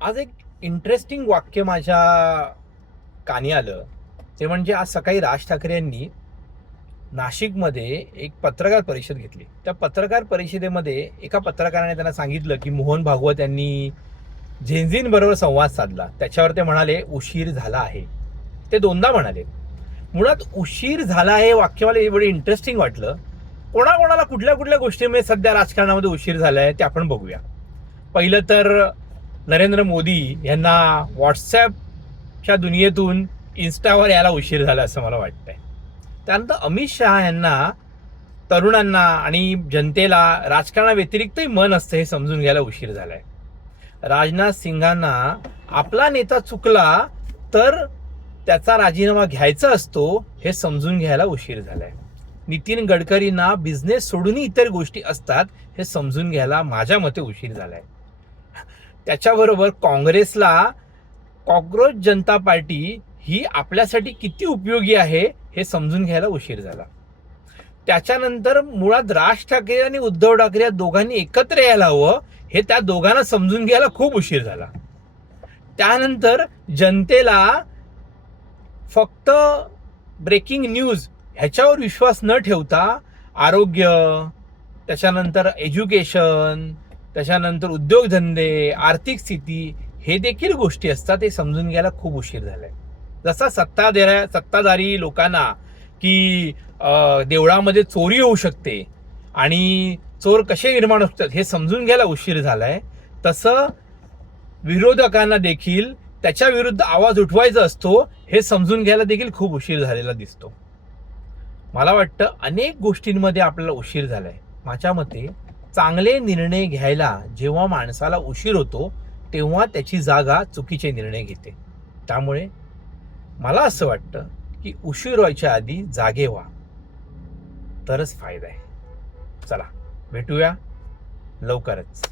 आज एक इंटरेस्टिंग वाक्य माझ्या कानी आलं. ते म्हणजे आज सकाळी राज ठाकरे यांनी नाशिकमध्ये एक पत्रकार परिषद घेतली. त्या पत्रकार परिषदेमध्ये एका पत्रकाराने त्यांना सांगितलं की मोहन भागवत यांनी झेंझींबरोबर संवाद साधला. त्याच्यावर ते म्हणाले उशीर झाला आहे. ते दोनदा म्हणाले. मुळात उशीर झाला आहे हे वाक्य मला एवढं इंटरेस्टिंग वाटलं. कोणाकोणाला कुठल्या कुठल्या गोष्टीमुळे सध्या राजकारणामध्ये उशीर झालाय ते आपण बघूया. पहिलं तर नरेंद्र मोदी यांना व्हॉट्सॲपच्या दुनियेतून इन्स्टावर यायला उशीर झाला असं मला वाटतंय. त्यानंतर अमित शहा यांना तरुणांना आणि जनतेला राजकारणाव्यतिरिक्तही मन असतं हे समजून घ्यायला उशीर झालाय. राजनाथ सिंगांना आपला नेता चुकला तर त्याचा राजीनामा घ्यायचा असतो हे समजून घ्यायला उशीर झालाय. नितीन गडकरींना बिझनेस सोडूनही इतर गोष्टी असतात हे समजून घ्यायला माझ्या मते उशीर झालाय. त्याच्याबरोबर काँग्रेसला कॉक्रोच जनता पार्टी ही आपल्यासाठी किती उपयोगी आहे हे समजून घ्यायला उशीर झाला. त्याच्यानंतर मुळात राज ठाकरे आणि उद्धव ठाकरे या दोघांनी एकत्र यायला हवं हे त्या दोघांना समजून घ्यायला खूप उशीर झाला. त्यानंतर जनतेला फक्त ब्रेकिंग न्यूज ह्याच्यावर विश्वास न ठेवता आरोग्य, त्याच्यानंतर एज्युकेशन, त्याच्यानंतर उद्योगधंदे, आर्थिक स्थिती हे देखील गोष्टी असतात हे समजून घ्यायला खूप उशीर झालाय. जसा सत्ताधारी लोकांना की देवळामध्ये चोरी होऊ शकते आणि चोर कसे निर्माण होतात हे समजून घ्यायला उशीर झालाय, तसं विरोधकांना देखील त्याच्या विरुद्ध आवाज उठवायचा असतो हे समजून घ्यायला देखील खूप उशीर झालेला दिसतो. मला वाटतं अनेक गोष्टींमध्ये आपल्याला उशीर झालाय. माझ्या मते चांगले निर्णय घ्यायला जेव्हा माणसाला उशीर होतो तेव्हा त्याची जागा चुकीचे निर्णय घेते. त्यामुळे मला असं वाटतं की उशीर व्हायच्या आधी जागे व्हा तरच फायदा आहे. चला भेटूया लवकरच.